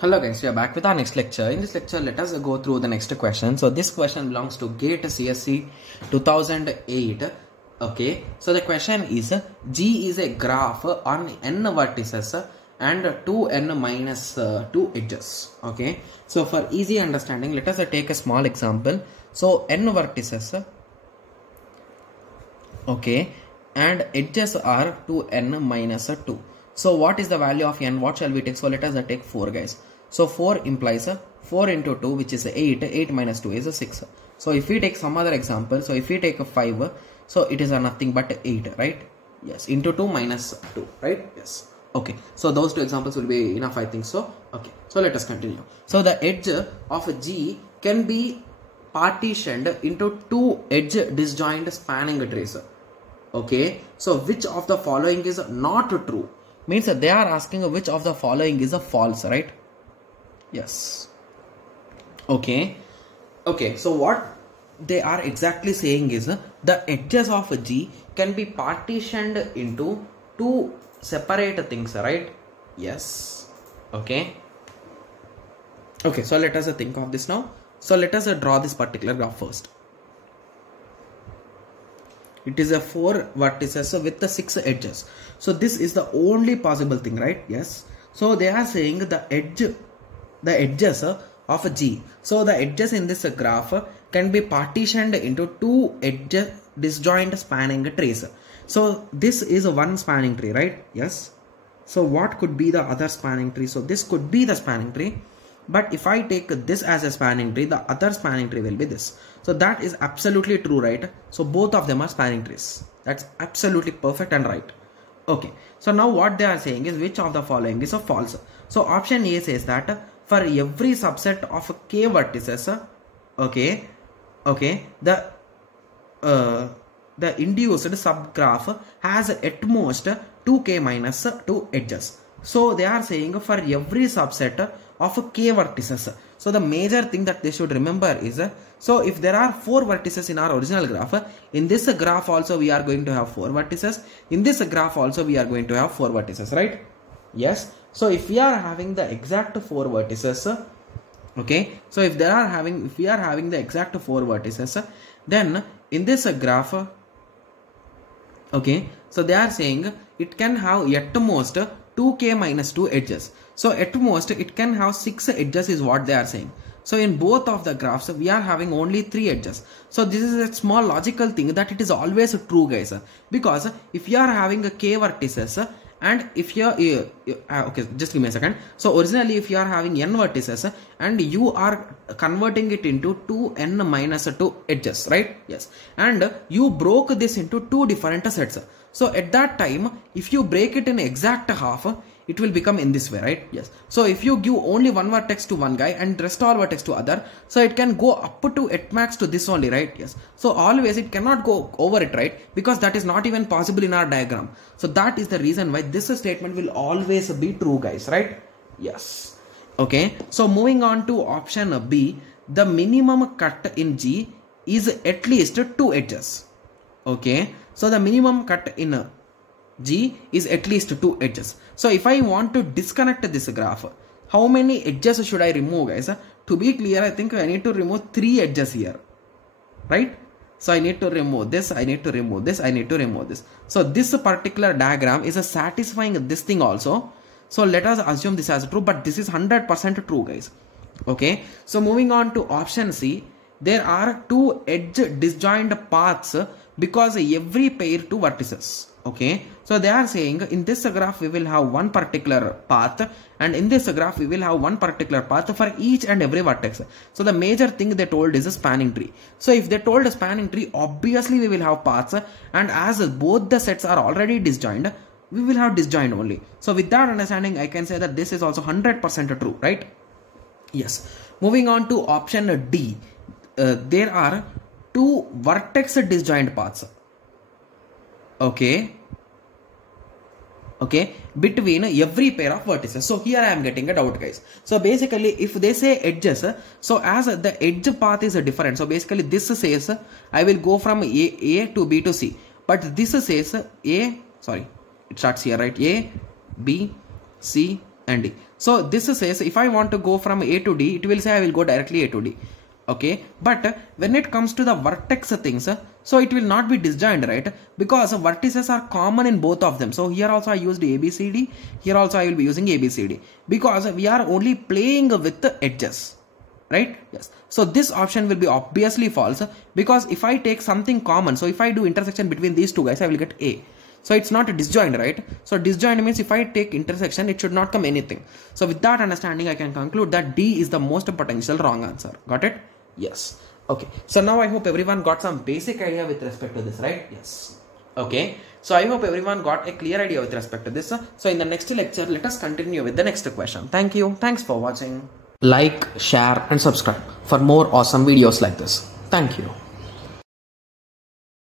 Hello guys, we are back with our next lecture. In this lecture, let us go through the next question. So this question belongs to GATE CSE 2008. Okay, so the question is, G is a graph on n vertices and 2n minus 2 edges. Okay, so for easy understanding, let us take a small example. So n vertices, okay, and edges are 2n minus 2. So what is the value of n? What shall we take? So let us take 4 guys. So 4 implies 4 into 2, which is 8. 8 minus 2 is 6. So if we take some other example, so if we take a 5, so it is nothing but 8, right? Yes, into 2 minus 2, right? Yes. Okay, so those two examples will be enough, I think so. Okay, so let us continue. So the edge of G can be partitioned into 2 edge disjoint spanning trees. Okay, so which of the following is not true? Means that they are asking which of the following is a false, right? Yes. Okay, so what they are exactly saying is the edges of G can be partitioned into 2 separate things, right? Yes. Okay, so let us think of this now. So let us draw this particular graph first. It is a 4 vertices with the 6 edges. So this is the only possible thing, right? Yes. So they are saying the edges of G. So the edges in this graph can be partitioned into 2 edge disjoint spanning trees. So this is one spanning tree, right? Yes. So what could be the other spanning tree? So this could be the spanning tree. But if I take this as a spanning tree, the other spanning tree will be this. So that is absolutely true, right? So both of them are spanning trees. That's absolutely perfect and right. Okay, so now what they are saying is which of the following is a false. So option A says that for every subset of k vertices, okay, the induced subgraph has at most 2k minus 2 edges. So they are saying for every subset of k vertices. So the major thing that they should remember is, so if there are 4 vertices in our original graph, in this graph also we are going to have 4 vertices. In this graph also we are going to have 4 vertices, right? Yes. So if we are having the exact 4 vertices, okay, so if we are having the exact 4 vertices, then in this graph, okay, so they are saying it can have at most 2k minus 2 edges. So at most it can have 6 edges is what they are saying. So in both of the graphs we are having only 3 edges. So this is a small logical thing that it is always true, guys, because if you are having a k vertices and if you are okay, just give me a second. So originally if you are having n vertices and you are converting it into 2n minus 2 edges, right? Yes, and you broke this into 2 different sets. So at that time, if you break it in exact half, it will become in this way, right? Yes. So if you give only one vertex to one guy and rest all vertex to other, so it can go up to at max to this only, right? Yes. So always it cannot go over it, right? Because that is not even possible in our diagram. So that is the reason why this statement will always be true, guys, right? Yes. Okay. So moving on to option B, the minimum cut in G is at least 2 edges. Okay. So the minimum cut in G is at least 2 edges. So if I want to disconnect this graph, how many edges should I remove, guys? To be clear, I think I need to remove 3 edges here, right? So I need to remove this, I need to remove this, I need to remove this. So this particular diagram is satisfying this thing also. So let us assume this as true, but this is 100% true, guys. Okay, so moving on to option C, there are 2 edge disjoint paths because every pair 2 vertices. Okay, so they are saying in this graph we will have one particular path, and in this graph we will have one particular path for each and every vertex. So the major thing they told is a spanning tree. So if they told a spanning tree, obviously we will have paths, and as both the sets are already disjoint, we will have disjoint only. So with that understanding, I can say that this is also 100% true, right? Yes. Moving on to option D, there are 2 vertex disjoint paths. Okay, between every pair of vertices. So here I am getting a doubt, guys. So basically if they say edges, so as the edge path is different, so basically this says I will go from A to B to C, but this says it starts here, right? A, B, C and D. So this says if I want to go from A to D, it will say I will go directly A to D. Okay, but when it comes to the vertex things, so it will not be disjoint, right? Because vertices are common in both of them. So here also I used ABCD, here also I will be using ABCD, because we are only playing with the edges, right? Yes. So this option will be obviously false, because if I take something common, so if I do intersection between these two guys, I will get A. So it's not a disjoint, right? So disjoint means if I take intersection, it should not come anything. So with that understanding, I can conclude that D is the most potential wrong answer. Got it? Yes. Okay. So now I hope everyone got some basic idea with respect to this, right? Yes. Okay. So I hope everyone got a clear idea with respect to this. So in the next lecture, let us continue with the next question. Thank you. Thanks for watching. Like, share and subscribe for more awesome videos like this. Thank you.